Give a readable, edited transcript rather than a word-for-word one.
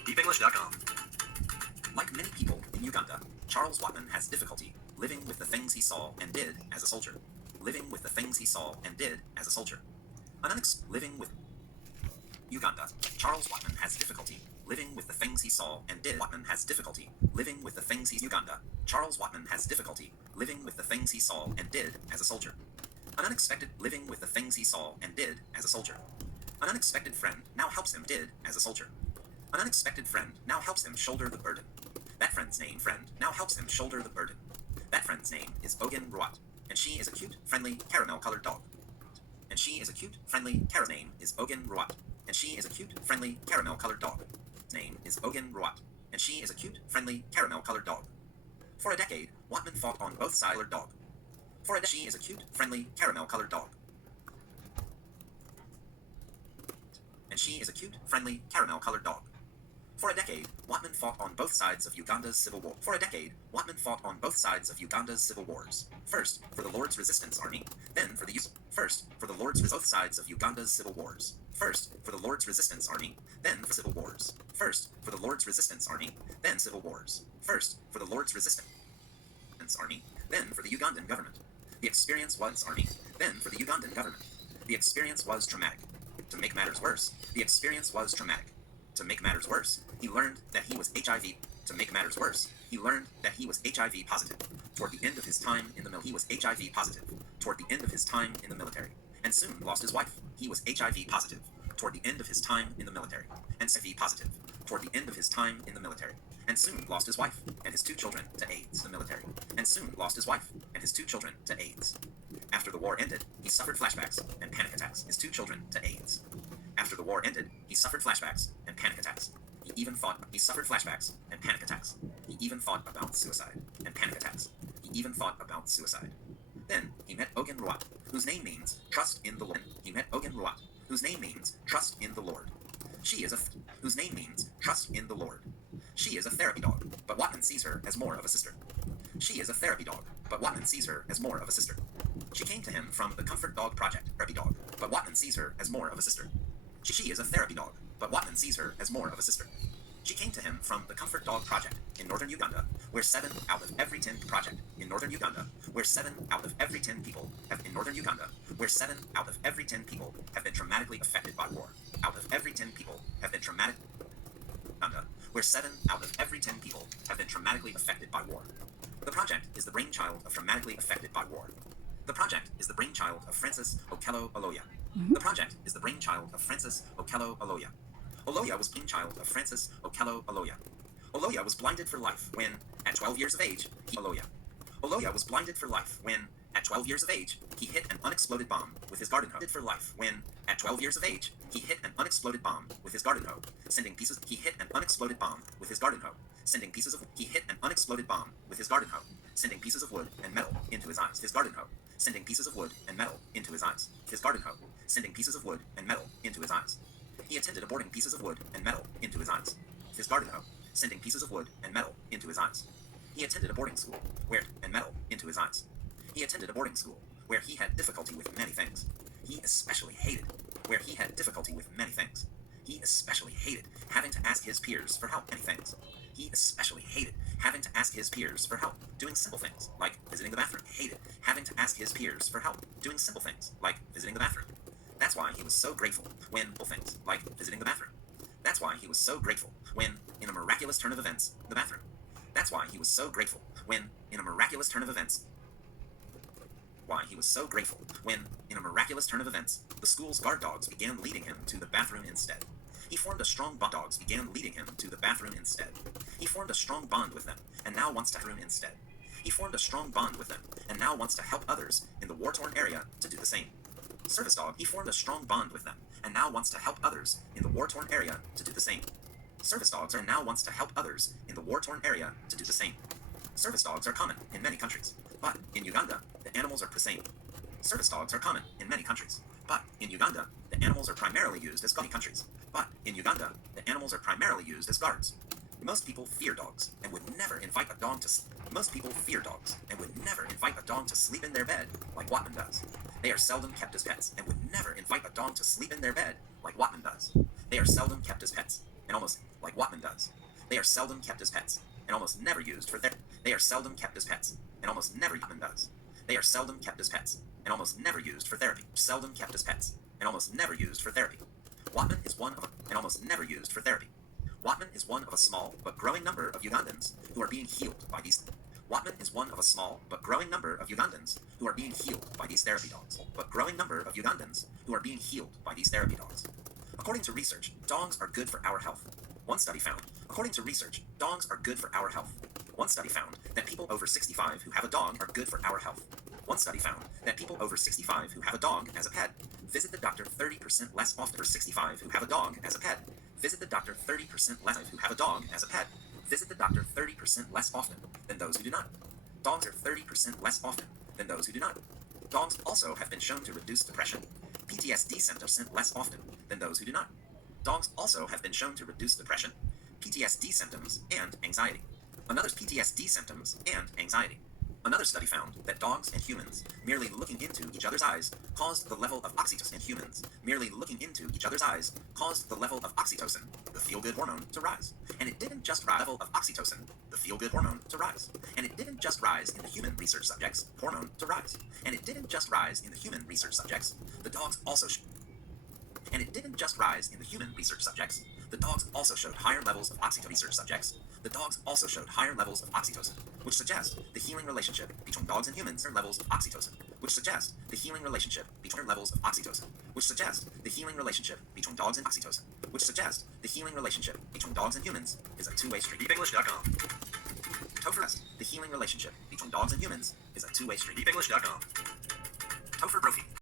deepenglish.com. Like many people in Uganda, Charles Watman has difficulty living with the things he saw and did as a soldier. Living with the things he saw and did as a soldier. Living with Uganda, Charles Watman has difficulty living with the things he saw and did. Watman has difficulty living with the things he Uganda. Charles Watman has difficulty living with the things he saw and did as a soldier. An unexpected living with the things he saw and did as a soldier. An unexpected friend now helps him did as a soldier. An unexpected friend now helps him shoulder the burden. That friend's name friend now helps him shoulder the burden. That friend's name is Ogen Ruat, and she is a cute, friendly, caramel-colored dog. And she is a cute, friendly, name is Ogen Ruat, and she is a cute, friendly, caramel-colored dog. Name is Ogen Ruat, and she is a cute, friendly, caramel-colored dog. For a decade, Watman fought on both sides of dog. She is a cute, friendly, caramel-colored dog. And she is a cute, friendly, caramel-colored dog. For a decade, Watman fought on both sides of Uganda's civil war. For a decade, Watman fought on both sides of Uganda's civil wars. First, for the Lord's Resistance Army, then for the First, for the Lord's both sides of Uganda's civil wars. First, for the Lord's Resistance Army, then for civil wars. First, for the Lord's Resistance Army, then civil wars. First, for the Lord's Resistance Army, then for the Ugandan government. The experience was Army, then for the Ugandan government. The experience was traumatic. To make matters worse, the experience was traumatic. To make matters worse, he learned that he was HIV. To make matters worse, he learned that he was HIV positive. Toward the end of his time in the military, he was HIV positive. Toward the end of his time in the military, and soon lost his wife. He was HIV positive. Toward the end of his time in the military, and HIV positive. Toward the end of his time in the military, and soon lost his wife and his 2 children to AIDS. The military, and soon lost his wife and his 2 children to AIDS. After the war ended, he suffered flashbacks and panic attacks. His 2 children to AIDS. After the war ended, he suffered flashbacks and panic attacks. He suffered flashbacks and panic attacks. He even thought about suicide and panic attacks. He even thought about suicide. Then he met Ogen Ruat, whose name means trust in the Lord. He met Ogen Ruat, whose name means trust in the Lord. She is whose name means trust in the Lord. She is a therapy dog, but Watman sees her as more of a sister. She is a therapy dog, but Watman sees her as more of a sister. She came to him from the Comfort Dog Project, therapy dog, but Watman sees her as more of a sister. She is a therapy dog, but Watman sees her as more of a sister. She came to him from the Comfort Dog Project in northern Uganda, where 7 out of every 10 project in northern Uganda, where 7 out of every 10 people have in northern Uganda, where 7 out of every 10 people have been traumatically affected by war. Out of every 10 people have been traumatic Uganda, where 7 out of every 10 people have been traumatically affected by war. The project is the brainchild of traumatically affected by war. The project is the brainchild of Francis Okello Oloya. The project is the brainchild of Francis Okello Oloya. Oloya was brainchild of Francis Okello Oloya. Oloya was blinded for life when, at 12 years of age, Oloya was blinded for life when, at 12 years of age, he hit an unexploded bomb with his garden hoe. For life when, at 12 years of age, he hit an unexploded bomb with his garden hoe, sending pieces. He hit an unexploded bomb with his garden hoe, sending pieces of. He hit an unexploded bomb with his garden hoe, sending pieces of wood and metal into his eyes. His garden hoe, sending pieces of wood and metal into his eyes. His garden hoe, sending pieces of wood and metal into his eyes. He attended boarding pieces of wood and metal into his eyes. His garden hoe, sending pieces of wood and metal into his eyes. He attended a boarding school where and metal into his eyes. He attended a boarding school where he had difficulty with many things. He especially hated where he had difficulty with many things. He especially hated having to ask his peers for help many things. He especially hated having to ask his peers for help doing simple things like visiting the bathroom. Hated having to ask his peers for help doing simple things like visiting the bathroom. That's why he was so grateful when things like visiting the bathroom. That's why he was so grateful when, in a miraculous turn of events, the bathroom. That's why he was so grateful when, in a miraculous turn of events, the school's guard dogs began leading him to the bathroom instead. He formed a strong bond. Dogs began leading him to the bathroom instead. He formed a strong bond with them, and now wants to bathroom instead. He formed a strong bond with them, and now wants to help others in the war-torn area to do the same. Service dog. He formed a strong bond with them, and now wants to help others in the war-torn area to do the same. Service dogs are now wants to help others in the war-torn area to do the same. Service dogs are common in many countries, but in Uganda, the animals are the same. Service dogs are common in many countries, but in Uganda, the animals are primarily used as countries. But in Uganda, the animals are primarily used as guards. Most people fear dogs and would never invite a dog to. Most people fear dogs and would never invite a dog to sleep in their bed like Watman does. They are seldom kept as pets and would never invite a dog to sleep in their bed like Watman does. They are seldom kept as pets and almost like like Watman does. They are seldom kept as pets, and almost never used for therapy. They are seldom kept as pets, and almost never Watman does. They are seldom kept as pets, and almost never used for therapy. Seldom kept as pets, and almost never used for therapy. Watman is one of and almost never used for therapy. Watman is one of a small but growing number of Ugandans who are being healed by these. Watman is one of a small but growing number of Ugandans who are being healed by these therapy dogs. But growing number of Ugandans who are being healed by these therapy dogs. According to research, dogs are good for our health. One study found, according to research, dogs are good for our health. One study found that people over 65 who have a dog are good for our health. One study found that people over 65 who have a dog as a pet visit the doctor 30% less often. For 65 who have a dog as a pet, visit the doctor 30% less who have a dog as a pet. Visit the doctor 30% less often than those who do not. Dogs are 30% less often than those who do not. Dogs also have been shown to reduce depression, PTSD symptoms less often than those who do not. Dogs also have been shown to reduce depression, PTSD symptoms, and anxiety. Another PTSD symptoms and anxiety. Another study found that dogs and humans merely looking into each other's eyes caused the level of oxytocin in humans. Merely looking into each other's eyes caused the level of oxytocin, the feel-good hormone, to rise. And it didn't just rise level of oxytocin, the feel-good hormone, to rise. And it didn't just rise in the human research subjects, hormone to rise. And it didn't just rise in the human research subjects. The dogs also and it didn't just rise in the human research subjects. The dogs also showed higher levels of oxytocin research subjects. The dogs also showed higher levels of oxytocin, which suggest the healing relationship between dogs and humans are levels of oxytocin, which suggest the healing relationship between levels of oxytocin, which suggest the healing relationship between dogs and oxytocin, which suggest the healing relationship between dogs and humans is a two-way street. DeepEnglish.com. Topher, the healing relationship between dogs and humans is a two-way street. DeepEnglish.com. Topher Brophy.